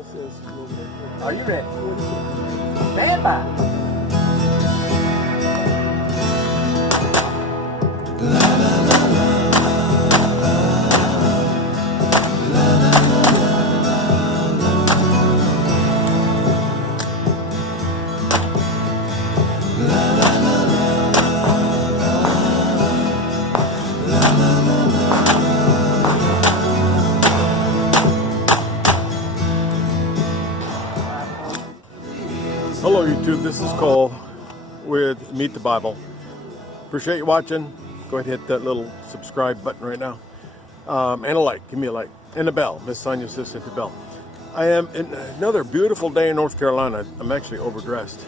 Are you ready? Stand by. Hello YouTube, this is Cole with Meet the Bible. Appreciate you watching. Go ahead and hit that little subscribe button right now. And a like, give me a like. And a bell, Miss Sonia says hit the bell. I am in another beautiful day in North Carolina. I'm actually overdressed.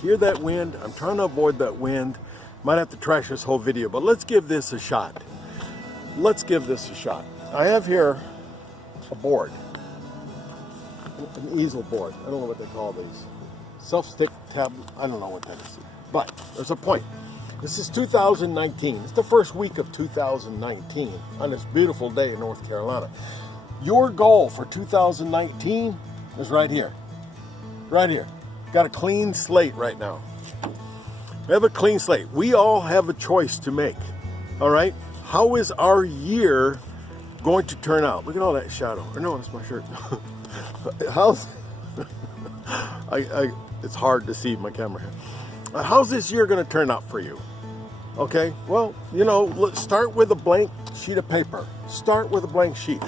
Hear that wind? I'm trying to avoid that wind. Might have to trash this whole video, but let's give this a shot. Let's give this a shot. I have here a board. An easel board. I don't know what they call these. Self-stick tablet. I don't know what that is. But there's a point. This is 2019. It's the first week of 2019 on this beautiful day in North Carolina. Your goal for 2019 is right here. Right here. Got a clean slate right now. We have a clean slate. We all have a choice to make. All right? How is our year going to turn out? Look at all that shadow. Or no, that's my shirt. How's it's hard to see my camera here. How's this year going to turn out for you? Okay, well, you know, let's start with a blank sheet of paper. Start with a blank sheet.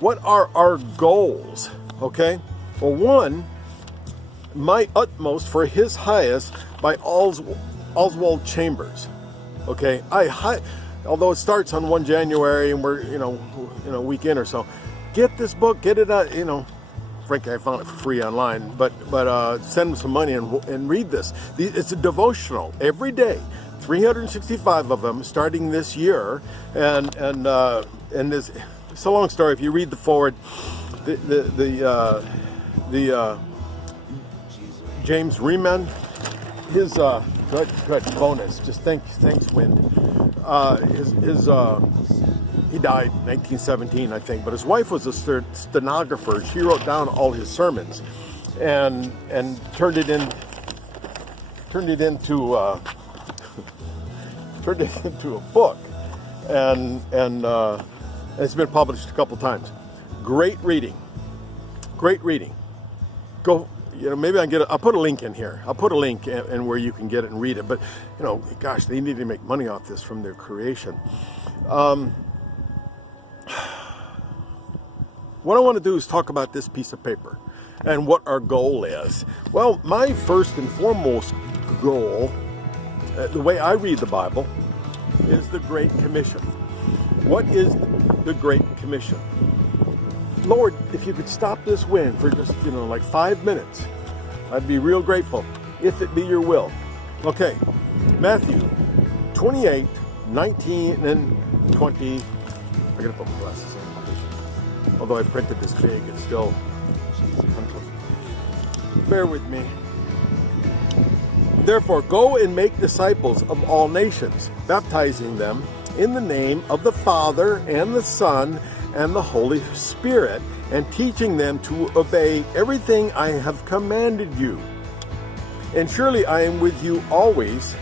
What are our goals? Okay, well, one, my utmost for his highest by Oswald Chambers. Okay, although it starts on 1 January and we're a week in or so. Get this book, get it out, frankly, I found it for free online, but send them some money and read this. It's a devotional every day, 365 of them starting this year, and this. It's a long story. If you read the forward, the James Reman, his good bonus. Just thanks, Wind. He died in 1917, I think, but his wife was a stenographer. She wrote down all his sermons and turned it into a book, and it's been published a couple times. Great reading. Go. Maybe I'll put a link in here. I'll put a link and where you can get it and read it. But gosh, they need to make money off this from their creation. What I want to do is talk about this piece of paper and what our goal is. Well, my first and foremost goal, the way I read the Bible, is the Great Commission. What is the Great Commission? Lord, if you could stop this wind for just, like 5 minutes, I'd be real grateful, if it be your will. Okay, Matthew 28, 19, and 20. I gotta put my glasses on. Although I printed this big, it's still bear with me. Therefore, go and make disciples of all nations, baptizing them in the name of the Father and the Son and the Holy Spirit, and teaching them to obey everything I have commanded you. And surely I am with you always,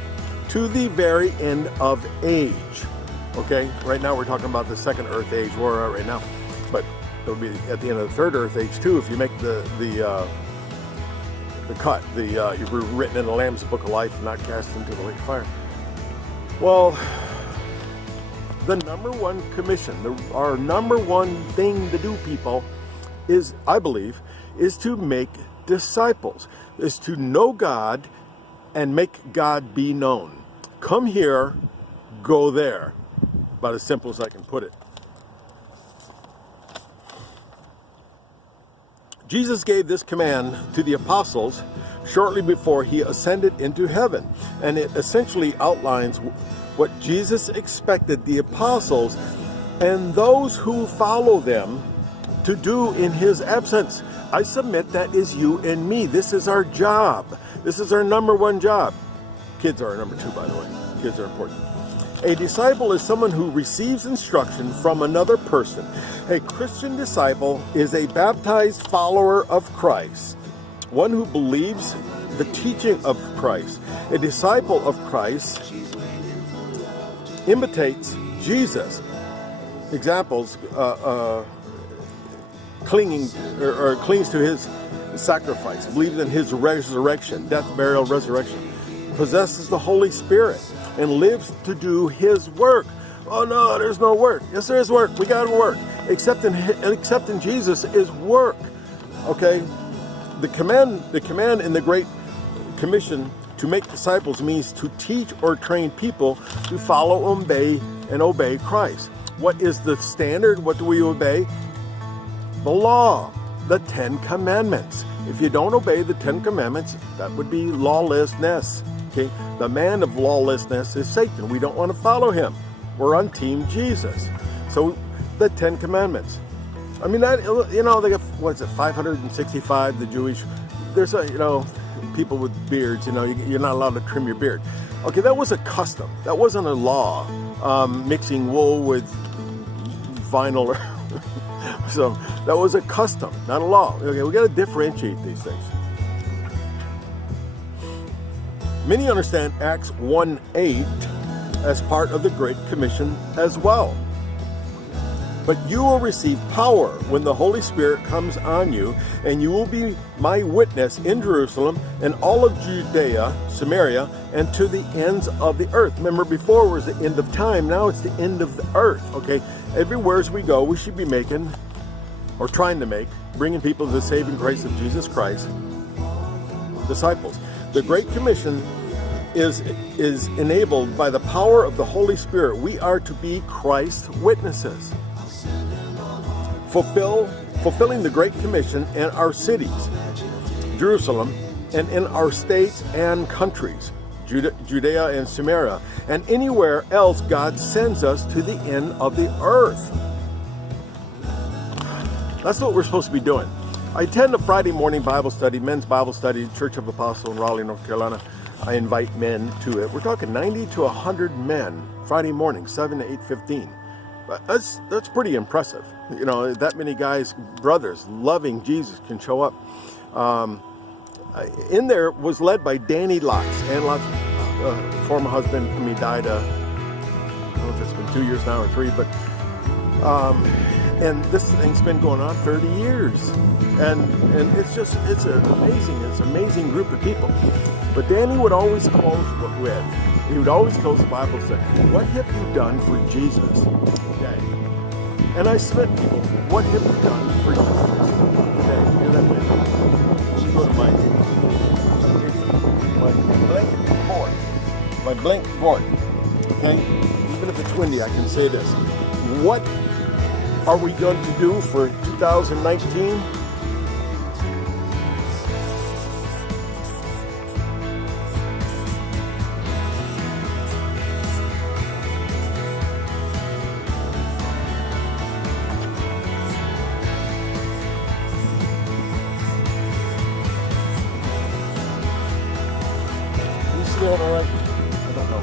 to the very end of age. Okay, right now we're talking about the second earth age where we're at right now, but it'll be at the end of the third earth age too if you make the cut. You're written in the Lamb's Book of Life, not cast into the lake of fire. Well, the number one commission, our number one thing to do, people, is, I believe, is to make disciples, is to know God and make God be known. Come here, go there. About as simple as I can put it. Jesus gave this command to the apostles shortly before he ascended into heaven, and it essentially outlines what Jesus expected the apostles and those who follow them to do in his absence. I submit that is you and me. This is our job. This is our number one job. Kids are our number two, by the way. Kids are important. A disciple is someone who receives instruction from another person. A Christian disciple is a baptized follower of Christ, one who believes the teaching of Christ. A disciple of Christ imitates Jesus. Examples, clings to his sacrifice, believes in his resurrection, death, burial, resurrection, possesses the Holy Spirit, and lives to do his work. Oh no, there's no work. Yes, there is work. We got to work. Accepting Jesus is work. Okay? The command in the Great Commission to make disciples means to teach or train people to follow, obey Christ. What is the standard? What do we obey? The law, the 10 Commandments. If you don't obey the 10 Commandments, that would be lawlessness. Okay? The man of lawlessness is Satan. We don't want to follow him. We're on Team Jesus. So the 10 Commandments. I mean, that, they got, 565, the Jewish. There's people with beards, you're not allowed to trim your beard. Okay, that was a custom. That wasn't a law. Mixing wool with vinyl. So that was a custom, not a law. Okay, we got to differentiate these things. Many understand Acts 1:8 as part of the Great Commission as well. But you will receive power when the Holy Spirit comes on you, and you will be my witness in Jerusalem and all of Judea, Samaria, and to the ends of the earth. Remember, before was the end of time, now it's the end of the earth, okay? Everywhere as we go, we should be making, or trying to make, bringing people to the saving grace of Jesus Christ, disciples. The Great Commission is enabled by the power of the Holy Spirit. We are to be Christ's witnesses. Fulfilling the Great Commission in our cities, Jerusalem, and in our states and countries, Judea and Samaria, and anywhere else God sends us to the end of the earth. That's what we're supposed to be doing. I attend a Friday morning Bible study, men's Bible study, Church of Apostles in Raleigh, North Carolina. I invite men to it. We're talking 90 to 100 men, Friday morning, 7 to 8:15. That's pretty impressive. That many guys, brothers, loving Jesus can show up. In there was led by Danny Lotz. Ann Lotz, former husband, died, I don't know if it's been 2 years now or 3, but, and this thing's been going on 30 years. And it's an amazing group of people. But Danny would always close he would always close the Bible saying, what have you done for Jesus today? And I submit people, what have you done for Jesus today? Hear that way? Go to my blank board. Okay? Even if it's windy, I can say this. What are we going to do for 2019? All right? I don't know.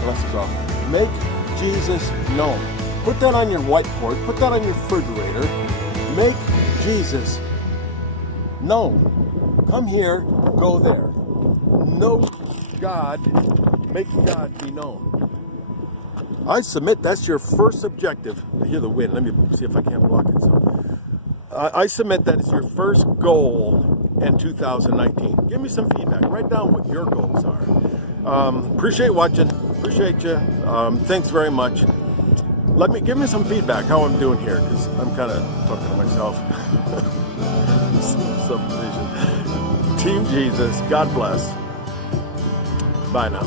Unless it's off. Make Jesus known. Put that on your whiteboard. Put that on your refrigerator. Make Jesus known. Come here, go there. Know God. Make God be known. I submit that's your first objective. I hear the wind. Let me see if I can't block it. I submit that is your first goal in 2019. Give me some feedback. Write down what your goals are. Appreciate watching. Appreciate you. Thanks very much. Give me some feedback how I'm doing here, because I'm kind of talking to myself. Subdivision. Team Jesus. God bless. Bye now.